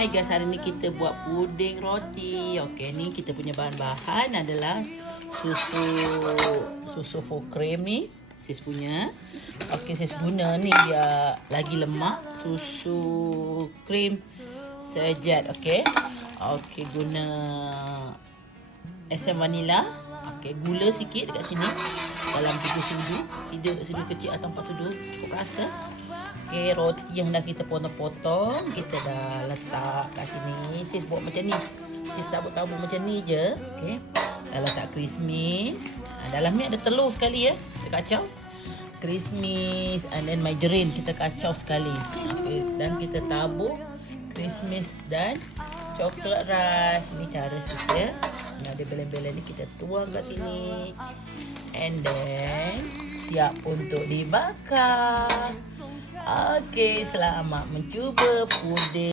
Hai guys, hari ni kita buat puding roti. Okey, ni kita punya bahan-bahan adalah susu full cream ni. Sis punya. Okey, sis guna ni dia lagi lemak. Susu cream sejat, okey. Okey, guna asam vanila. Okey, gula sikit dekat sini. Dalam 3 sedu kecil atau 4 sedu, cukup rasa. Okey, roti yang dah kita potong-potong, kita dah letak kat sini. Sis buat macam ni. Sis tabuk-tabuk macam ni je. Okey. Dah letak krismis. Dalam ni ada telur sekali ya. Kita kacau. Krismis and then margarine kita kacau sekali. Okey, dan kita tabuk krismis dan coklat rice. Ini cara sis ya. Yang ada belen-belen ni kita tuang kat sini. And then siap untuk dibakar. Okey, selamat mencuba puding